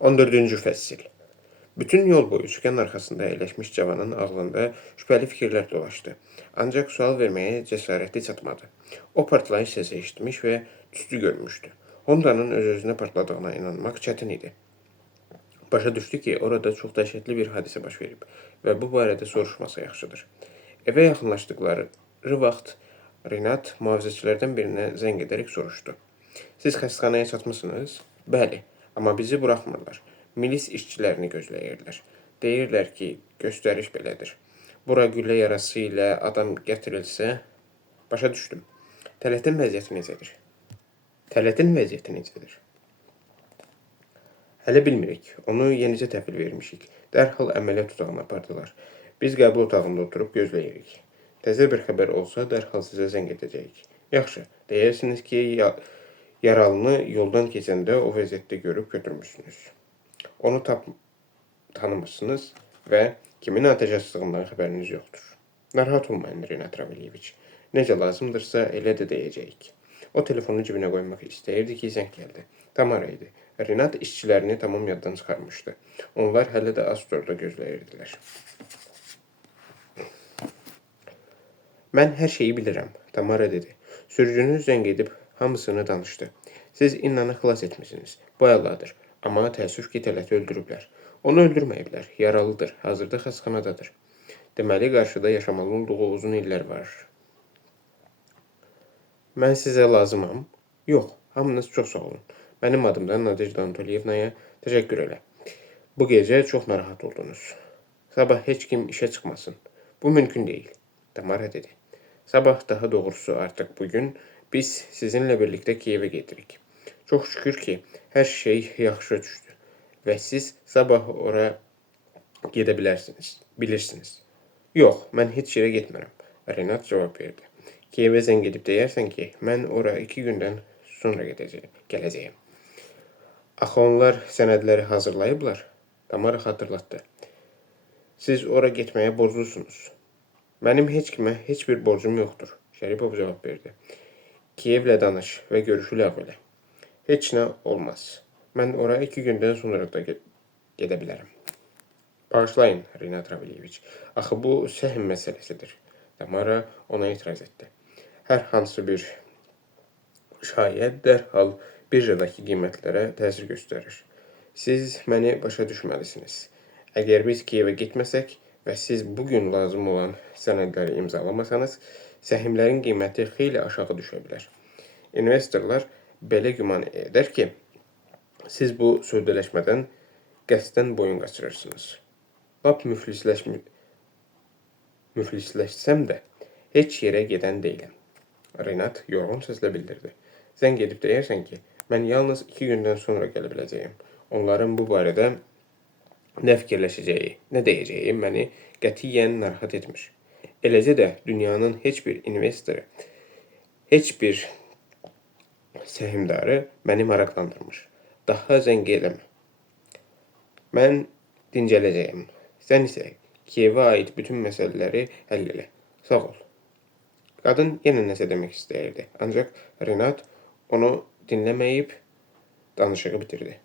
14-cü fəsil. Bütün yol boyu sükan arxasında əyləşmiş cavanın ağlında şübhəli fikirlər dolaşdı. Ancaq sual verməyə cəsarəti çatmadı. O partlayış səsi eşitmiş və tüstü görmüşdü. Hondanın öz-özünə partladığına inanmaq çətin idi. Başa düşdü ki, orada çox dəhşətli bir hadisə baş verib və bu barədə soruşmasa yaxşıdır. Evə yaxınlaşdıqları vaxt Renat mühafizəçilərdən birinə zəng edərək soruşdu. Siz xəstəxanaya çatmısınız? Bəli, amma bizi buraxmırlar. Milis işçilərini gözləyirlər. Deyirlər ki, göstəriş belədir. Bura güllə yarası ilə adam gətirilsə, başa düşdüm. Tələtin vəziyyəti necədir? Tələtin vəziyyəti necədir? Hələ bilmirik. Onu yenicə təhvil vermişik. Dərhal əməliyyat otağına apardılar. Biz qəbul otağında oturub gözləyirik. Təzə bir xəbər olsa, dərhal sizə zəng edəcəyik. Yaxşı, deyirsiniz ki, yaralını yoldan keçəndə o vəziyyətdə görüb götürmüşsünüz. Onu tanımırsınız və kimin atəş açdığından xəbəriniz yoxdur. Narahat olmayın, Renat Raviliyeviç. Necə lazımdırsa, elə də deyəcəyik. O telefonu cibinə qoymaq istəyirdi ki, zəng gəldi. Tamara idi. Renat işçilərini tamam yaddan çıxarmışdı. Onlar hələ də Astorda gözləyirdilər. Mən hər şeyi bilirəm, Tamara dedi. Sürücünüz zəng edib hamısını danışdı. Siz İnnanı xilas etmişsiniz. Bu əladır. Amma təəssüf ki, Tələti öldürüblər. Onu öldürməyiblər. Yaralıdır. Hazırda xəstəxanadadır. Deməli, qarşıda yaşamalı olduğu uzun illər var. Mən sizə lazımam? Yox, hamınız çox sağ olun. Mənim adımdan Nadejda Anatolievnaya təşəkkür elə. Bu gecə çox narahat oldunuz. Sabah heç kim işə çıxmasın. Bu mümkün deyil. Tamara dedi. Sabah, daha doğrusu artıq bugün, biz sizinlə birlikdə Kiyevə gedirik. Çox şükür ki, hər şey yaxşı düşdü və siz sabah ora gedə bilirsiniz. Yox, mən heç yerə getmirəm. Renat cavab verdi. Kiyevə zəng edib deyərsən ki, mən ora 2 gündən sonra gələcəyəm. Axı onlar sənədləri hazırlayıblar. Tamara xatırlatdı. Siz ora getməyə borclusunuz. Mənim heç kimə heç bir borcum yoxdur. Şəripov cavab verdi. Kiyevlə danış və görüşü ləğv elə. Heç nə olmaz. Mən ora 2 gündən sonra da gedə bilərəm. Bağışlayın, Renat Raviliyeviç. Axı bu səhm məsələsidir. Tamara ona etiraz etdi. Hər hansı bir şayət dərhal birjadakı qiymətlərə təsir göstərir. Siz məni başa düşməlisiniz. Əgər biz Kiyevə getməsək və siz bugün lazım olan sənədləri imzalamasanız, səhmlərin qiyməti xeyli aşağı düşə bilər. İnvestorlar belə güman edər ki, siz bu sövdələşmədən qəsdən boyun qaçırırsınız. Lap müflisləşsəm də heç yerə gedən deyiləm. Renat yorğun səslə bildirdi. Zəng edib deyərsən ki, mən yalnız 2 gündən sonra gələ biləcəyim. Onların bu barədə nə fikirləşəcəyi, nə deyəcəyi məni qətiyyən narahat etmir. Eləcə də dünyanın heç bir investoru, heç bir səhmdarı məni maraqlandırmır. Daha zəng eləmə. Mən dincələcəyim. Sən isə Kiyevə aid bütün məsələləri həll elə. Sağ ol. Qadın yenə nəsə demək istəyirdi. Ancaq Renat onu dinləməyib danışığı bitirdi.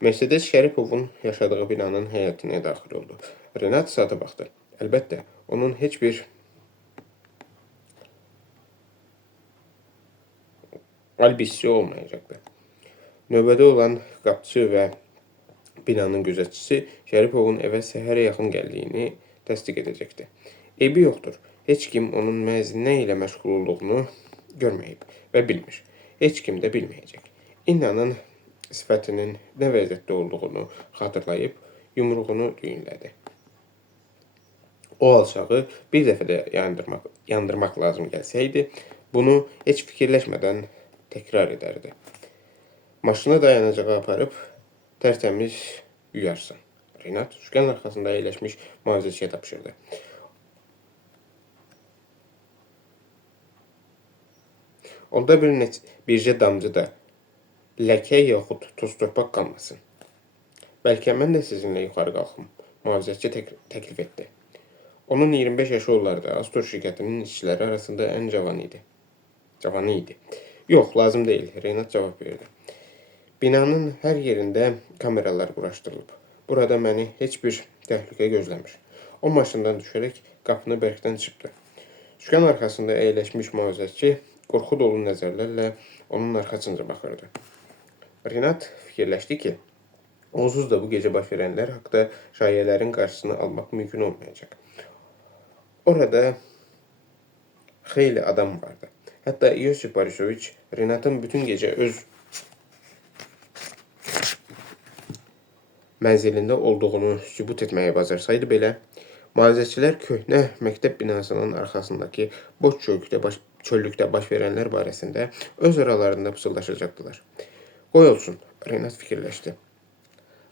Mercedes Şəripovun yaşadığı binanın həyətinə daxil oldu. Renat saata baxdı. Əlbəttə, onun heç bir albisi olmayacaqdı. Növbədə olan qapıçı və binanın gözətçisi Şəripovun evə səhərə yaxın gəldiyini təsdiq edəcəkdi. Eybi yoxdur. Heç kim onun məhz nə ilə məşğul olduğunu görməyib və bilmir. Heç kim də bilməyəcək. İnnanın sifətinin nə vəziyyətdə olduğunu xatırlayıb yumruğunu düyünlədi. O alçağı bir dəfə də yandırmaq lazım gəlsəydi, bunu heç fikirləşmədən təkrar edərdi. Maşını dayanacağa aparıb tərtəmiz yuyarsın. Renat sükan arxasında əyləşmiş mühafizəçiyə tapşırdı. Onda bircə damcı da ləkə yaxud toz torpaq qalmasın. Bəlkə mən də sizinlə yuxarı qalxım, mühafizəçi təklif etdi. Onun 25 yaşı olardı, Astor şirkətinin işçiləri arasında ən cavanı idi. Yox, lazım deyil, Renat cavab verdi. Binanın hər yerində kameralar quraşdırılıb. Burada məni heç bir təhlükə gözləmir. O maşından düşərək qapını bərkdən çırpdı. Sükan arxasında əyləşmiş mühafizəçi qorxu dolu nəzərlərlə onun arxasınca baxırdı. Renat fikirləşdi ki, onsuz da bu gecə baş verənlər haqda şayələrin qarşısını almaq mümkün olmayacaq. Orada xeyli adam vardı. Hətta Yosif Borisoviç Renatın bütün gecə öz mənzilində olduğunu sübut etməyə bacarsaydı belə, mühafizəçilər köhnə məktəb binasının arxasındakı boş çöllükdə baş verənlər barəsində öz aralarında pıçıldaşacaqdılar. Qoy olsun, Renat fikirləşdi.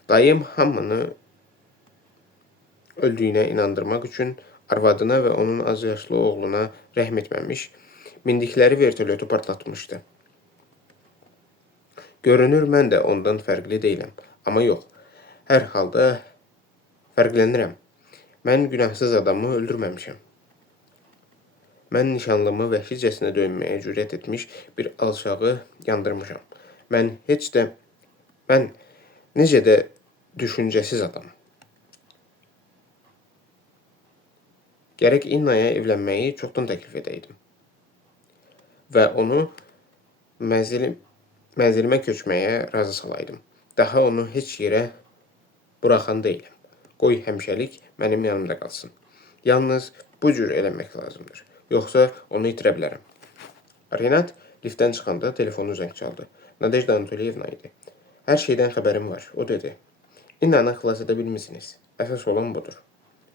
Dayım hamını öldüyünə inandırmaq üçün arvadına və onun az yaşlı oğluna rəhm etməmiş, mindikləri vertolyotu partlatmışdı. Görünür, mən də ondan fərqli deyiləm. Amma yox, hər halda fərqlənirəm. Mən günahsız adamı öldürməmişəm. Mən nişanlımı vəhşicəsinə döyünməyə cürət etmiş bir alçağı yandırmışam. Mən necə də düşüncəsiz adamım. Gərək İnnaya evlənməyi çoxdan təklif edəydim. Və onu mənzilimə köçməyə razı salaydım. Daha onu heç yerə buraxan deyiləm. Qoy həmişəlik mənim yanımda qalsın. Yalnız bu cür eləmək lazımdır. Yoxsa onu itirə bilərəm. Renat liftdən çıxanda telefonu zəng çaldı. Nadejda Anatolievna idi. Hər şeydən xəbərim var, o dedi. İnnanı xilas edə bilmisiniz. Əsas olan budur.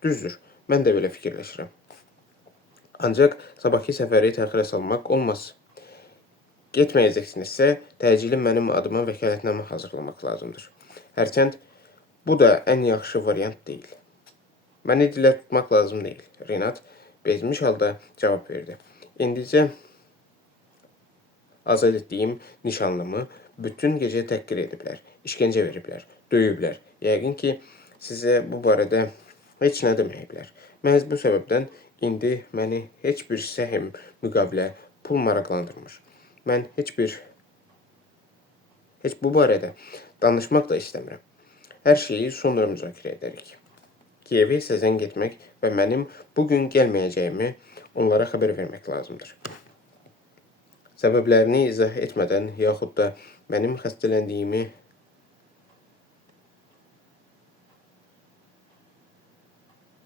Düzdür, mən də belə fikirləşirəm. Ancaq sabahki səfəri təxirə salmaq olmaz. Getməyəcəksinizsə, təcili mənim adıma vəkalətnamə hazırlamaq lazımdır. Hərçənd bu da ən yaxşı variant deyil. Məni dilə tutmaq lazım deyil. Renat bezmiş halda cavab verdi. İndicə azad etdiyim nişanlımı bütün gecə təhqir ediblər, işgəncə veriblər, döyüblər. Yəqin ki, sizə bu barədə heç nə deməyiblər. Məhz bu səbəbdən indi məni heç bir səhm, müqavilə, pul maraqlandırmır. Mən heç bu barədə danışmaq da istəmirəm. Hər şeyi sonra müzakirə edərik. Kiyevə isə zəng etmək və mənim bugün gəlməyəcəyimi onlara xəbər vermək lazımdır. Səbəblərini izah etmədən, yaxud da mənim xəstələndiyimi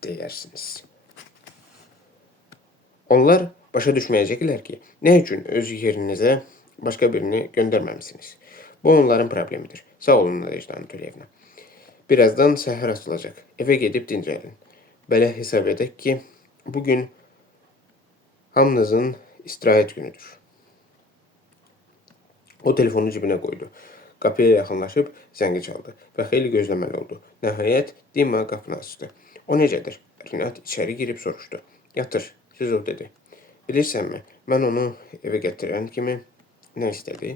deyərsiniz. Onlar başa düşməyəcəklər ki, nə üçün öz yerinizə başqa birini göndərməmisiniz. Bu onların problemidir. Sağ olun, Nadejda Anatolievna. Birazdan səhər açılacaq. Evə gedib dincəlin. Belə hesab edək ki, bugün hamınızın istirahət günüdür. O telefonu cibinə qoydu. Qapıya yaxınlaşıb zəngi çaldı və xeyli gözləməli oldu. Nəhayət, Dima qapını açdı. O necədir? Renat içəri girib soruşdu. Yatır, Sizov dedi. Bilirsənmi, mən onu evə gətirən kimi nə istədi?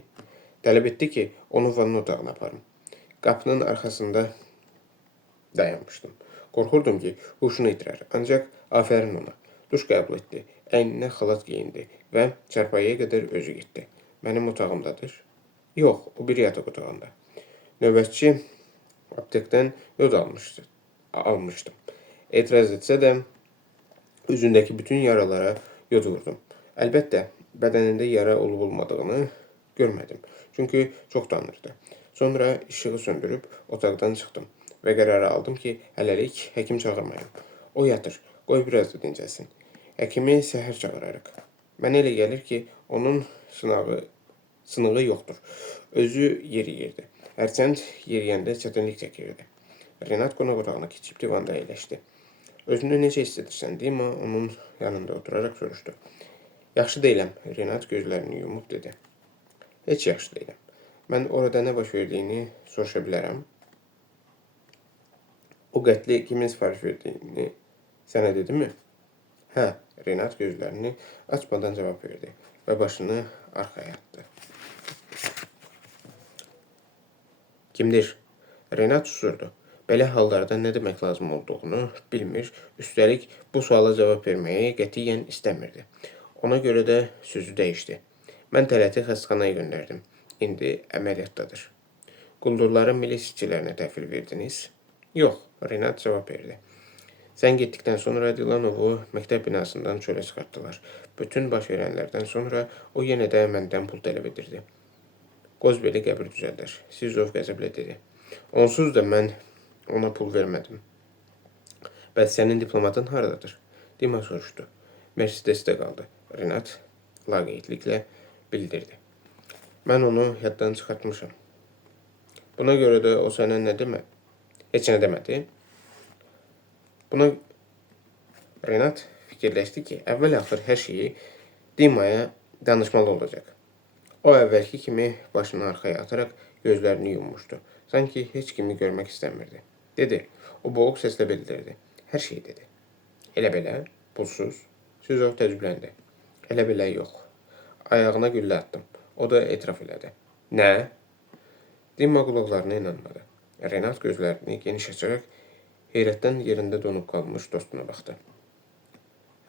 Tələb etdi ki, onu vanna otağına aparım. Qapının arxasında dayanmışdım. Qorxurdum ki, huşunu itirər. Ancaq afərin ona. Duş qəbul etdi. Əyninə xalat geyindi və çarpayıya qədər özü getdi. Mənim otağımdadır. Yox, o bir yataq otağında. Növbətçi aptekdən yod almışdım. Etiraz etsə də üzündəki bütün yaralara yod vurdum. Əlbəttə, bədənində yara olub-olmadığını görmədim. Çünki çox tanırdı. Sonra işığı söndürüb otaqdan çıxdım və qərar aldım ki, hələlik həkim çağırmayım. O yatır, qoy biraz da dincəlsin. Həkimi səhər çağırarıq. Mənə elə gəlir ki, onun sınığı yoxdur. Özü yeriyirdi. Hərçənd yeriyəndə çətinlik çəkirdi. Renat qonaq otağına keçib divanda əyləşdi. Özünü necə hiss edirsən, Dima onun yanında oturaraq soruşdu. Yaxşı deyiləm, Renat gözlərini yumub dedi. Heç yaxşı deyiləm. Mən orada nə baş verdiyini soruşa bilərəm. O qətli kimin sifariş verdiyini sənə dedi mi? Hə, Renat gözlərini açmadan cavab verdi və başını arxaya atdı. Kimdir? Renat susurdu. Belə hallarda nə demək lazım olduğunu bilmir, üstəlik bu suala cavab verməyə qətiyyən istəmirdi. Ona görə də sözü dəyişdi. Mən Tələti xəstəxanaya göndərdim. İndi əməliyyatdadır. Quldurların milis işçilərinə təhvil verdiniz? Yox, Renat cavab verdi. Sən getdikdən sonra Dilanovu məktəb binasından çölə çıxartdılar. Bütün baş verənlərdən sonra o yenə də məndən pul tələb edirdi. Qozbeli qəbir düzəldər. Sizov qəzəblə dedi. Onsuz da mən ona pul vermədim. Bəs sənin diplomatın haradadır? Dima soruşdu. Mercedesdə qaldı. Renat laqeydliklə bildirdi. Mən onu yaddan çıxartmışam. Buna görə də o sənə nə demə? Heç nə demədi. Buna Renat fikirləşdi ki, əvvəl-axır hər şeyi Dimaya danışmalı olacaq. O əvvəlki kimi başını arxaya ataraq gözlərini yummuşdu. Sanki heç kimi görmək istəmirdi. Dedi, o boğuq səslə bildirdi. Hər şey dedi. Elə belə, pulsuz. Sizov təəccübləndi. Elə belə yox. Ayağına güllə atdım. O da etiraf elədi. Nə? Dima qulaqlarına inanmadı. Renat gözlərini geniş açaraq heyrətdən yerində donub qalmış dostuna baxdı.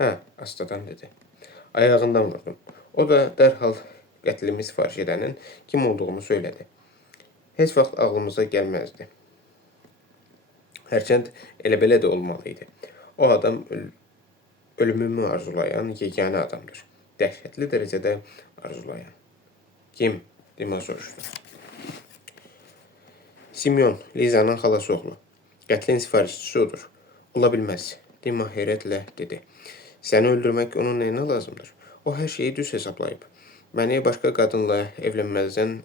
Hə, astadan dedi. Ayağından vurdum. O da dərhal qətlimi sifariş edənin kim olduğunu söylədi. Heç vaxt ağlımıza gəlməzdi. Hərçənd elə belə də olmalıydı. O adam ölümümü arzulayan yeganə adamdır. Dəhşətli dərəcədə arzulayan. Kim? Dima soruşdu. Simyon, Lizanın xalası oğlu. Qətlin sifarişçisi odur. Ola bilməz. Dima heyrətlə dedi. Səni öldürmək onun nəyinə lazımdır? O hər şeyi düz hesablayıb. Məni başqa qadınla evlənməzdən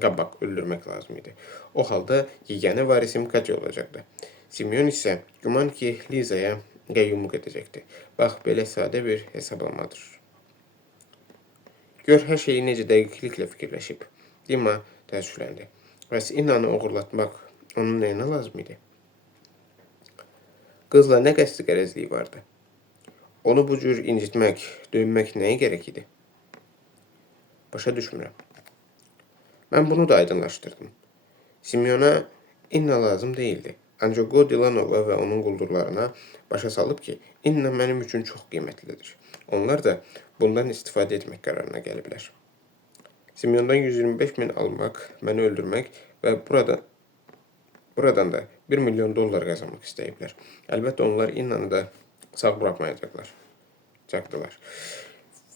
qabaq öldürmək lazım idi. O halda yeganə varisim Katya olacaqdı. Simyon isə güman ki, Lizaya qəyyumluq edəcəkdi. Bax, belə sadə bir hesablamadır. Gör, hər şeyi necə dəqiqliklə fikirləşib. Dima təəssüfləndi. Bəs İnnanı oğurlatmaq onun nəyinə lazım idi? Qızla nə qəsdi qərəzliyi vardı? Onu bu cür incitmək, döymək nəyə gərək idi? Başa düşmürəm. Mən bunu da aydınlaşdırdım. Simyona İnna lazım deyildi. Ancaq o Dilanova və onun quldurlarına başa salıb ki, İnna mənim üçün çox qiymətlidir. Onlar da bundan istifadə etmək qərarına gəliblər. Simyondan 125 min almaq, məni öldürmək və buradan da 1 milyon dollar qazanmaq istəyiblər. Əlbəttə onlar İnnanı da sağ buraxmayacaqlar.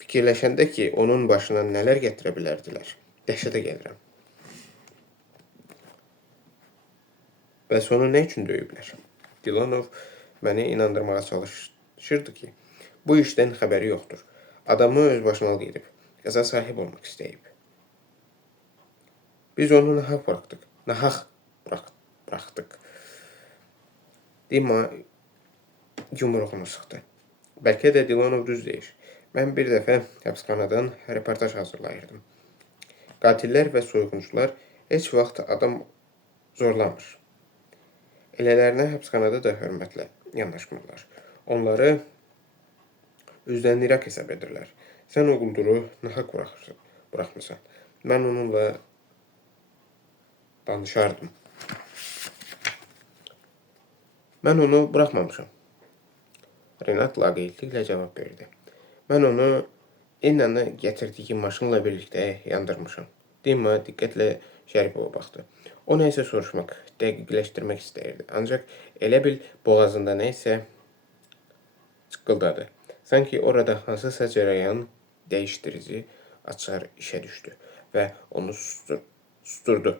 Fikirləşəndə ki, onun başına nələr gətirə bilərdilər. Dəhşətə gəlirəm. Bəs onu nə üçün döyüblər? Dilanov məni inandırmağa çalışırdı ki, bu işdən xəbəri yoxdur. Adamı öz başına edib, qəza sahib olmaq istəyib. Biz onu nahaq buraxdıq. Dima yumruğunu sıxdı. Bəlkə də Dilanov düz deyir. Mən bir dəfə həbsxanadan reportaj hazırlayırdım. Qatillər və soyğuncular heç vaxt adam zorlamır. Elələrinə həbsxanada da hörmətlə yanaşmırlar. Onları özdən iraq hesab edirlər. Sən o qulduru nahaq buraxmısan. Mən onunla danışardım. Mən onu buraxmamışam. Renat laqeydliklə cavab verdi. Mən onu İnnanı gətirdiyi maşınla birlikdə yandırmışam. Dima diqqətlə Şərifova baxdı. O nəysə soruşmaq, dəqiqləşdirmək istəyirdi. Ancaq elə bil boğazında nəysə çıqqıldadı. Sanki orada hansısa cərəyan dəyişdirici açar işə düşdü və onu susturdu.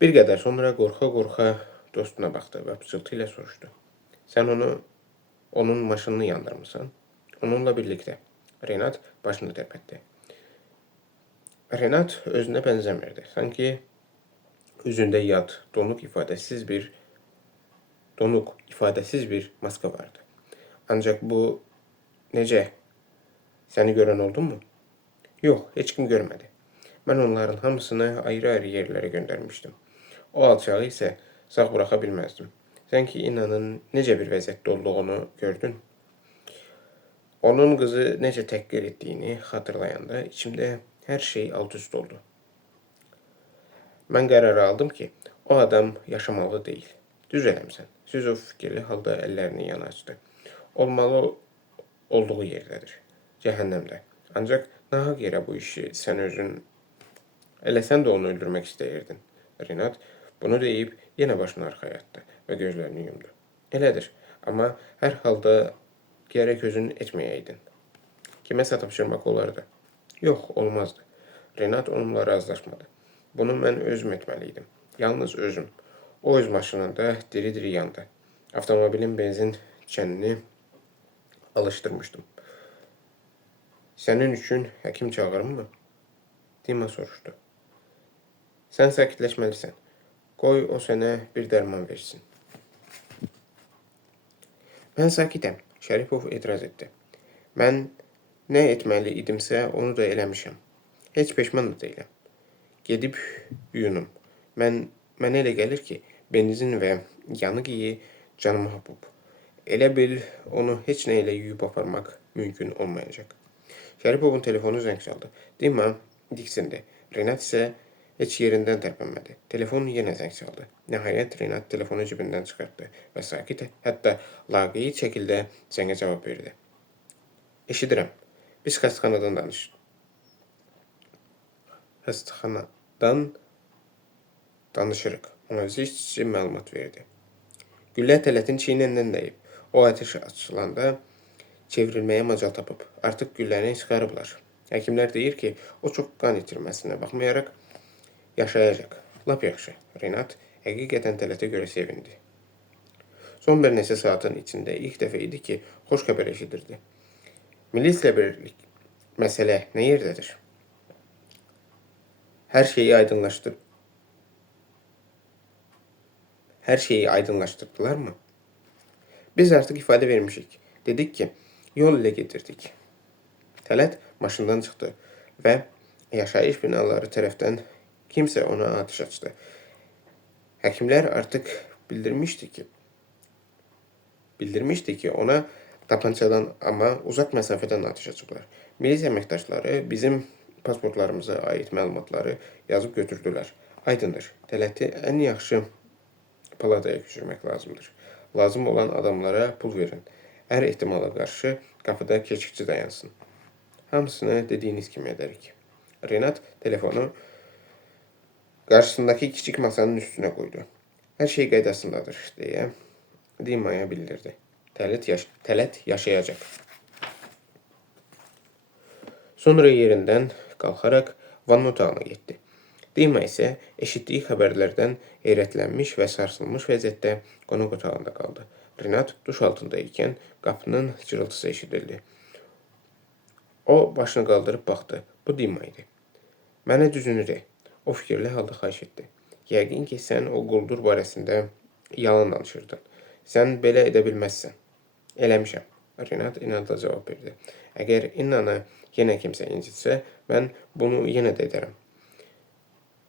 Bir qədər sonra qorxa-qorxa dostuna baxdı və pıçıltı ilə soruşdu. Sən onun maşınını yandırmısan? Onunla birlikdə. Renat başını tərpətdi. Renat özünə bənzəmirdi. Sanki üzündə yad, donuq ifadəsiz bir maska vardı. Ancaq bu necə? Səni görən oldu mu? Yox, heç kim görmədi. Mən onların hamısını ayrı-ayrı yerlərə göndərmişdim. O alçağı isə sağ buraxa bilməzdim. Sən ki, İnnanın necə bir vəziyyətdə olduğunu gördün. Onun qızı necə təhqir etdiyini xatırlayanda içimdə hər şey alt-üst oldu. Mən qərar aldım ki, o adam yaşamalı deyil. Düz eləmsən. Sizov fikirli halda əllərini yana açdı. Olmalı olduğu yerdədir. Cəhənnəmdə. Ancaq nahaq yerə bu işi sən özün... Elə sən də onu öldürmək istəyirdin. Renat bunu deyib yenə başını arxaya atdı və gözlərini yumdu. Elədir, amma hər halda gərək özün etməyəydin. Kiməsə tapşırmaq olardı. Yox, olmazdı. Renat onunla razılaşmadı. Bunu mən özüm etməliydim. Yalnız özüm. O öz maşınında diri-diri yandı. Avtomobilin benzin çənini alışdırmışdım. Sənin üçün həkim çağırım mı? Dima soruşdu. Sən sakitləşməlisən. Qoy o sənə bir dərman versin. Mən sakitəm, Şərifov etiraz etdi. Mən nə etməli idimsə, onu da eləmişəm. Heç peşman da deyiləm. Gedib yuyunum. Mənə elə gəlir ki, benzin və yanıq iyi canımı hapıb. Elə bil onu heç nə ilə yuyub aparmaq mümkün olmayacaq. Şəripovun telefonu zəng çaldı. Dima diksindi. Renat isə heç yerindən tərpənmədi. Telefon yenə zəng çaldı. Nəhayət Renat telefonu cibindən çıxartdı və sakit, hətta laqeyd şəkildə zəngə cavab verdi. Eşidirəm. Biz xəstəxanadan danışırıq. Mühafizə işçisi məlumat verdi. Güllə Tələtin çiynindən dəyib. O ateş açılanda çevrilməyə macal tapıb. Artıq gülləni çıxarıblar. Həkimlər deyir ki, o çox qan itirməsinə baxmayaraq yaşayacaq. Lap yaxşı. Renat həqiqətən Tələtə görə sevindi. Son bir neçə saatın içində ilk dəfə idi ki, xoş xəbər eşidirdi. Milislə birlik məsələ nə yerdədir? Hər şeyi aydınlaşdırdılar mı? Biz artıq ifadə vermişik. Dedik ki, yol ilə gedirdik. Tələt maşından çıxdı və yaşayış binaları tərəfdən kimsə ona atış açdı. Həkimlər artıq bildirmişdi ki, ona tapançadan, amma uzaq məsafədən atış açıblar. Milis əməkdaşları bizim pasportlarımıza aid məlumatları yazıb götürdülər. Aydındır, Tələti ən yaxşı palataya köçürmək lazımdır. Lazım olan adamlara pul verin. Hər ehtimala qarşı qapıda keşikçi dayansın. Hamısını dediyiniz kimi edərik. Renat telefonu qarşısındakı kiçik masanın üstünə qoydu. Hər şey qaydasındadır, deyə Dimaya bildirdi. Tələt yaşayacaq. Sonra yerindən qalxaraq vanna otağına getdi. Dima isə eşitdiyi xəbərlərdən heyrətlənmiş və sarsılmış vəziyyətdə qonaq otağında qaldı. Renat duş altında ikən qapının cırıltısı eşidildi. O başını qaldırıb baxdı. Bu Dima idi. Mənə düzünü de. O fikirli halda xahiş etdi. Yəqin ki, sən o quldur barəsində yalan danışırdın. Sən belə edə bilməzsən. Eləmişəm. Renat inadla cavab verdi. Əgər İnnanı yenə kimsə incitsə, mən bunu yenə də edərəm.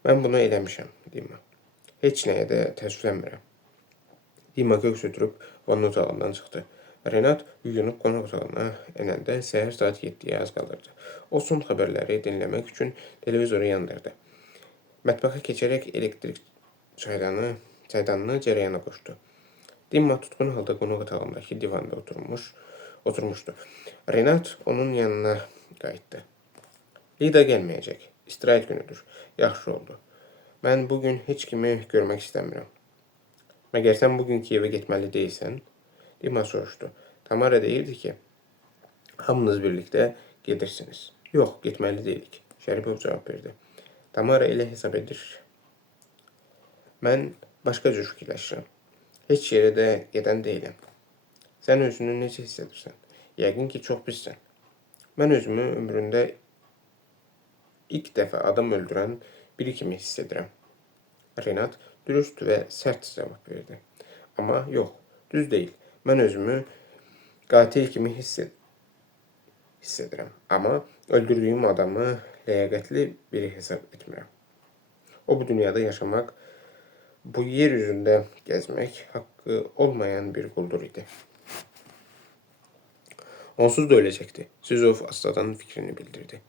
Mən bunu eləmişəm, Dima. Heç nəyə də təəssüflənmirəm. Dima köks ötürüb vanna otağından çıxdı. Renat yuyunub qonaq otağına enəndə səhər saat 7-yə az qalırdı. O son xəbərləri dinləmək üçün televizoru yandırdı. Mətbəxə keçərək elektrik çaydanını cərəyana qoşdu. Dima tutqun halda qonaq otağındakı divanda oturmuşdu. Renat onun yanına qayıtdı. Lida gəlməyəcək. İstirahət günüdür. Yaxşı oldu. Mən bugün heç kimi görmək istəmirəm. Məgər sən bugünkü evə getməli deyilsən? Dima soruşdu. Tamara deyirdi ki, hamınız birlikdə gedirsiniz. Yox, getməli deyilik. Şərifov cavab verdi. Tamara elə hesab edir. Mən başqa cür fikirləşirəm. Heç yerə də gedən deyiləm. Sən özünü necə hiss edirsən? Yəqin ki, çox pissən. Mən özümü ömründə ilk dəfə adam öldürən biri kimi hiss edirəm. Renat dürüst və sərt cavab verdi. Amma yox, düz deyil. Mən özümü qatil kimi hiss edirəm. Amma öldürdüyüm adamı ləyaqətli biri hesab etmirəm. O bu dünyada yaşamaq, bu yer üzündə gəzmək haqqı olmayan bir quldur idi. Onsuz da öləcəkdi. Sizov astadan fikrini bildirdi.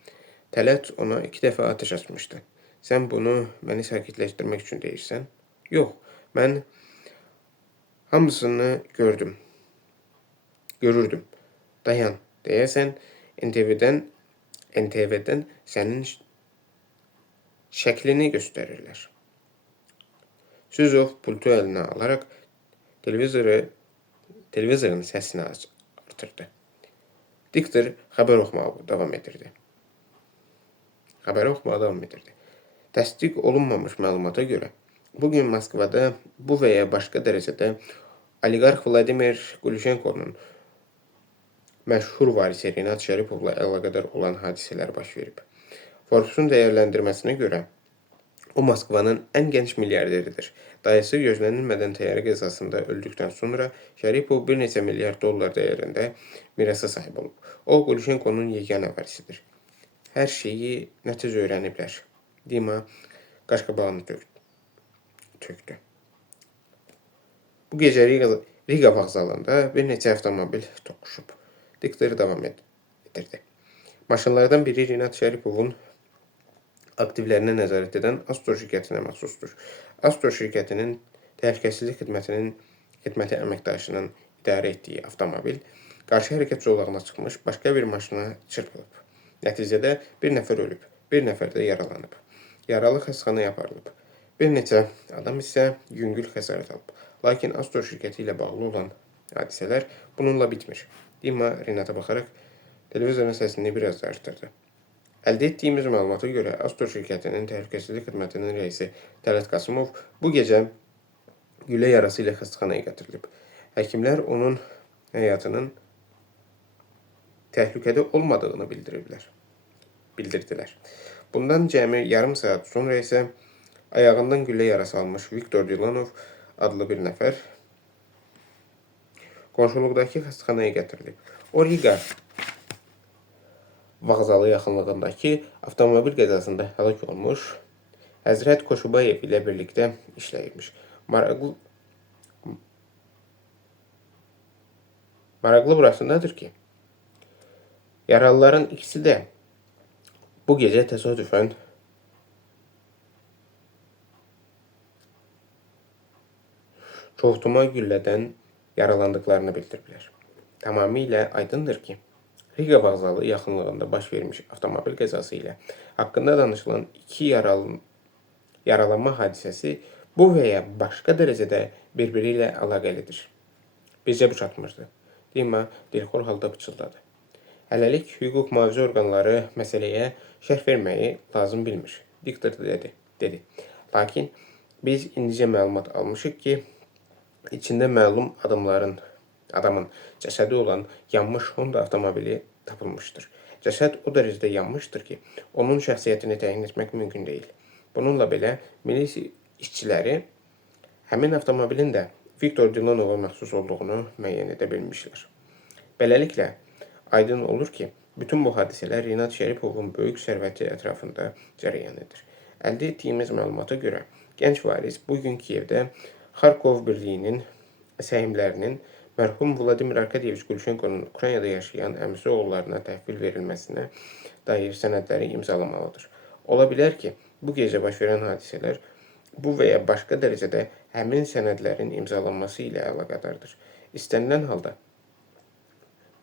Tələt ona 2 dəfə atəş açmışdı. Sən bunu məni sakitləşdirmək üçün deyirsən? Yox, mən hamısını görürdüm. Dayan, deyəsən NTV-dən sənin şəklini göstərirlər. Süzov pultu eline alarak televizorun səsini artırdı. Diktor xəbər oxumağa davam edirdi. Təsdiq olunmamış məlumata görə, bugün Moskvada bu və ya başqa dərəcədə oliqarx Vladimir Glushenko'nun məşhur varisi Rinat Şəripovla əlaqədar olan hadisələr baş verib. Forbes-un dəyərləndirməsinə görə, o Moskvanın ən gənc milyarderidir. Dayısı gözlənilmədən təyyarə qəzasında öldükdən sonra Şəripov bir neçə milyard dollar dəyərində mirasa sahib olub. O, Glushenko'nun yeganə varisidir. Hər şeyi nətəcə öyrəniblər. Dima qaşqabağını tökdü. Bu gecə Riga vağzalında bir neçə avtomobil toqquşub. Diktor davam edirdi. Maşınlardan biri Rinat Şəripovun aktivlərinə nəzarət edən Astor şirkətinə məxsusdur. Astor şirkətinin təhlükəsizlik xidməti əməkdaşının idarə etdiyi avtomobil qarşı hərəkət zolağına çıxmış başqa bir maşına çırpılıb. Nəticədə bir nəfər ölüb, bir nəfər də yaralanıb. Yaralı xəstəxanaya aparılıb. Bir neçə adam isə yüngül xəsarət alıb. Lakin Astor şirkəti ilə bağlı olan hadisələr bununla bitmir. Dima Rinata baxaraq televizorun səsini biraz da artırdı. Əldə etdiyimiz məlumata görə Astor şirkətinin təhlükəsizlik xidmətinin rəisi Talat Qasımov bu gecə güllə yarası ilə xəstəxanaya gətirilib. Həkimlər onun həyatının təhlükədə olmadığını bildirdilər. Bundan cəmi yarım saat sonra isə ayağından güllə yarası almış Viktor Dilanov adlı bir nəfər qonşuluqdakı xəstəxanaya gətirilib. O, Riga vağzalı yaxınlığındakı avtomobil qəzasında həlak olmuş Həzrət Koşubayev ilə birlikdə işləyirmiş. Maraqlı burasındadır ki, yaralıların ikisi də bu gecə təsadüfən çoxtuma güllədən yaralandıqlarını bildiriblər. Tamamilə aydındır ki, Riga vağzalı yaxınlığında baş vermiş avtomobil qəzası ilə haqqında danışılan iki yaralanma hadisəsi bu və ya başqa dərəcədə bir-biri ilə əlaqəlidir. Bizcə bu çatmırdı. Dima dilxor halda pıçıldadı. Hələlik hüquq mühafizə orqanları məsələyə şərh verməyi lazım bilmir. Diktor dedi. Lakin biz indicə məlumat almışıq ki, içində məlum adamın cəsədi olan yanmış Honda avtomobili tapılmışdır. Cəsəd o dərəcədə yanmışdır ki, onun şəxsiyyətini təyin etmək mümkün deyil. Bununla belə, milisiya işçiləri həmin avtomobilin də Viktor Dilanova məxsus olduğunu müəyyən edə bilmişlər. Beləliklə, aydın olur ki, bütün bu hadisələr Rinat Şəripovun böyük sərvəti ətrafında cərəyan edir. Əldə etdiyimiz məlumata görə, gənc varis bugün Kiyevdə Xarkov birliyinin səhmlərinin mərhum Vladimir Arkadiyevich Glushenko'nun Ukraynada yaşayan əmisi oğullarına təhvil verilməsinə dair sənədləri imzalamalıdır. Ola bilər ki, bu gecə baş verən hadisələr bu və ya başqa dərəcədə həmin sənədlərin imzalanması ilə əlaqədardır. İstənilən halda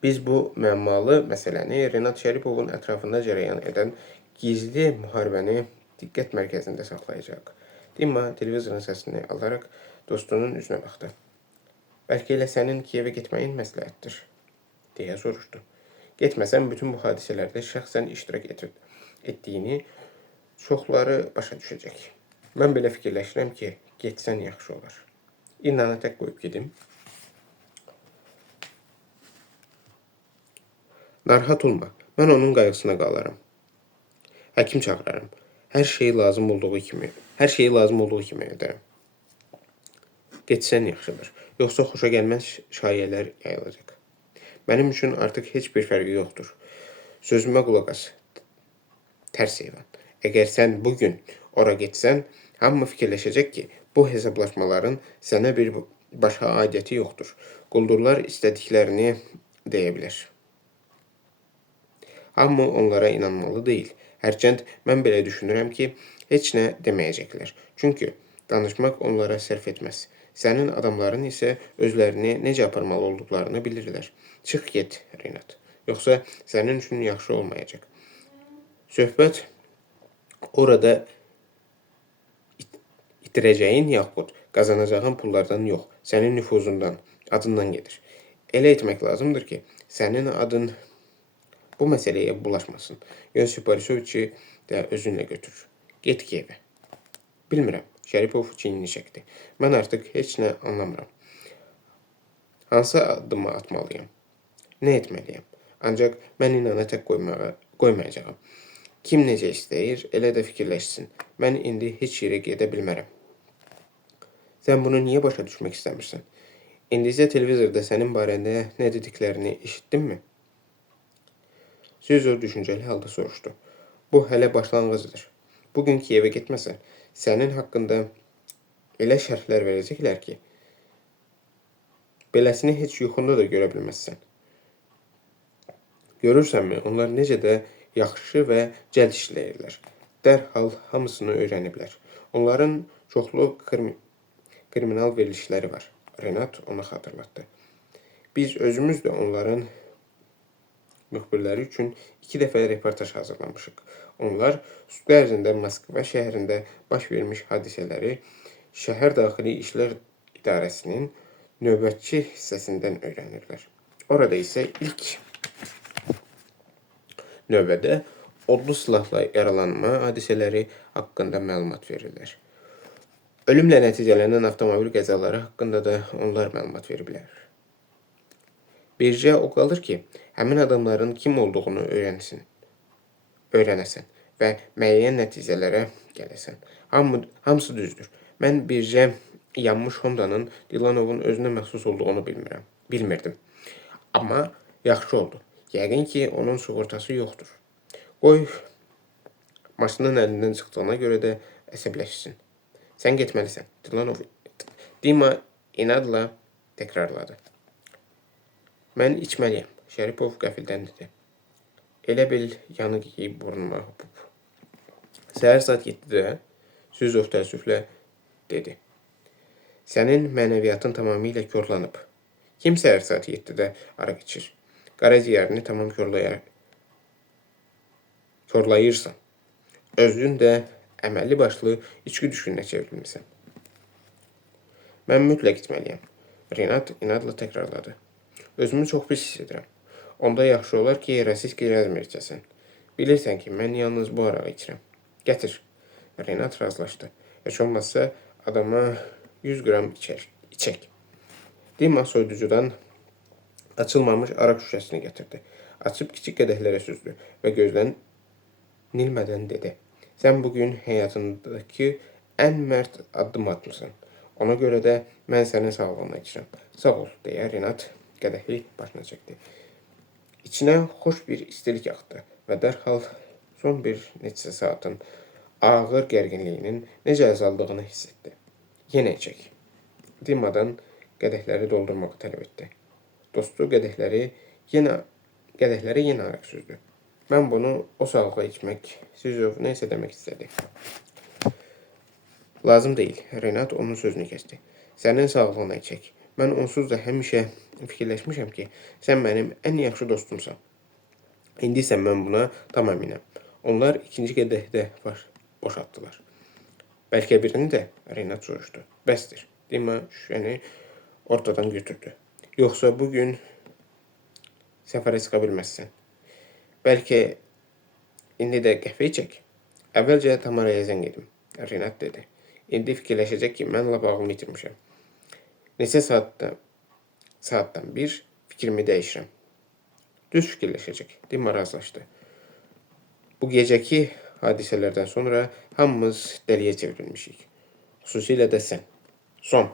biz bu müəmmalı məsələni Rinat Şəripovun ətrafında cərəyan edən gizli müharibəni diqqət mərkəzində saxlayacaq. Dima televizorun səsini alaraq dostunun üzünə baxdı. Bəlkə elə sənin Kiyevə getməyin məsləhətdir, deyə soruşdu. Getməsən bütün bu hadisələrdə şəxsən iştirak etdiyini çoxları başa düşəcək. Mən belə fikirləşirəm ki, getsən yaxşı olar. İnnanı tək qoyub gedim. Narahat olma, mən onun qayğısına qalaram. Həkim çağıraram. Hər şeyi lazım olduğu kimi edərəm. Getsən yaxşıdır. Yoxsa xoşa gəlməz şayələr yayılacaq. Mənim üçün artıq heç bir fərqi yoxdur. Sözümə qulaq as. Tərs heyvan. Əgər sən bugün ora getsən, hamı fikirləşəcək ki, bu hesablaşmaların sənə bir başa aidiyyəti yoxdur. Quldurlar istədiklərini deyə bilər. Hamı onlara inanmalı deyil. Hərçənd mən belə düşünürəm ki, heç nə deməyəcəklər. Çünki danışmaq onlara sərf etməz. Sənin adamların isə özlərini necə aparmalı olduqlarını bilirlər. Çıx get, Rinat. Yoxsa sənin üçün yaxşı olmayacaq. Söhbət orada itirəcəyin yaxud qazanacağın pullardan yox, sənin nüfuzundan, adından gedir. Elə etmək lazımdır ki, sənin adın bu məsələyə bulaşmasın. Yosifarisoviçi də özünlə götür. Get Kiyevə. Bilmirəm. Şəripov çiynini çəkdi. Mən artıq heç nə anlamıram. Hansı addımı atmalıyam? Nə etməliyəm? Ancaq mən inanı tək qoymayacağam. Kim necə istəyir, elə də fikirləşsin. Mən indi heç yerə gedə bilmərəm. Sən bunu niyə başa düşmək istəmirsən? İndicə televizorda sənin barəndə nə dediklərini eşitdinmi? Süzov düşüncəli halda soruşdu. Bu hələ başlanğıcıdır. Bugün Kiyevə getməsən, sənin haqqında elə şərhlər verəcəklər ki, beləsini heç yuxunda da görə bilməzsən. Görürsənmi, onlar necə də yaxşı və cəld işləyirlər. Dərhal hamısını öyrəniblər. Onların çoxlu kriminal verilişləri var. Renat ona xatırlatdı. Biz özümüz də onların müxbirləri üçün 2 dəfə reportaj hazırlamışıq. Onlar sutku ərzində Moskva şəhərində baş vermiş hadisələri şəhər daxili işlər idarəsinin növbətçi hissəsindən öyrənirlər. Orada isə ilk növbədə odlu silahla yaralanma hadisələri haqqında məlumat verirlər. Ölümlə nəticələnən avtomobil qəzaları haqqında da onlar məlumat veriblər. Bircə o qalır ki, həmin adamların kim olduğunu öyrənəsən və müəyyən nəticələrə gələsən. Hamısı düzdür. Mən bircə yanmış Honda'nın Dilanovun özünə məxsus olduğunu bilmirdim. Amma yaxşı oldu. Yəqin ki, onun sığortası yoxdur. Qoy maşının əlindən çıxdığına görə də əsəbləşsin. Sən getməlisən, Dilanov. Dima inadla təkrarladı. Mən içməliyəm, Şəripov qəfildən dedi. Elə bil yanı geyib burnuma hopub. Səhər saat 7-də Süzov təəssüflə dedi. Sənin mənəviyyatın tamamilə körlanıb. Kim səhər saat 7-də araq içir? Qaraciyərini tamam körlayırsan. Özün də əməlli başlı içki düşünə çevrilmişsən. Mən mütləq gitməliyəm. Renat inadla təkrarladı. Özümü çox pis hiss edirəm. Onda yaxşı olar ki, Rasiski Razmir içəsən. Bilirsən ki, mən yalnız bu arağı içirəm. Gətir. Renat razılaşdı. Heç olmazsa adama 100 qram içək. Dima soyuducudan açılmamış araq şüşəsini gətirdi. Açıb kiçik qədəhlərə süzdü və gözlənilmədən dedi. Sən bugün həyatındakı ən mərd addım atmışsan. Ona görə də mən sənin sağlığına içirəm. Sağ ol, deyə Renat qədəhi başına çəkdi. İçinə xoş bir istilik axdı və dərhal son bir neçə saatın ağır gərginliyinin necə azaldığını hiss etdi. Yenə içək. Dimadan qədəhləri doldurmağı tələb etdi. Dostu qədəhləri yenə araq süzdü. Mən bunu o sağlığa içmək, Süzov neysə demək istədi. Lazım deyil, Renat onun sözünü kəsdi. Sənin sağlığına içək. Mən onsuz da həmişə fikirləşmişəm ki, sən mənim ən yaxşı dostumsan. İndi isə mən buna tam əminəm. Onlar ikinci qədəhdə boşaltdılar. Bəlkə birini də Renat soruşdu. Bəsdir. Dima şüşəni ortadan götürdü. Yoxsa bugün səfərə çıxa bilməzsən. Bəlkə indi də qəhvə içək. Əvvəlcə Tamaraya zəng edim. Renat dedi. İndi fikirləşəcək ki, mən lap ağlımı itirmişəm. Neçə saatdan bir fikrimi dəyişirəm. Düz fikirləşəcək. Dima razılaşdı. Bu gecəki hadisələrdən sonra hamımız dəliyə çevrilmişik. Xüsusilə də sən. Son.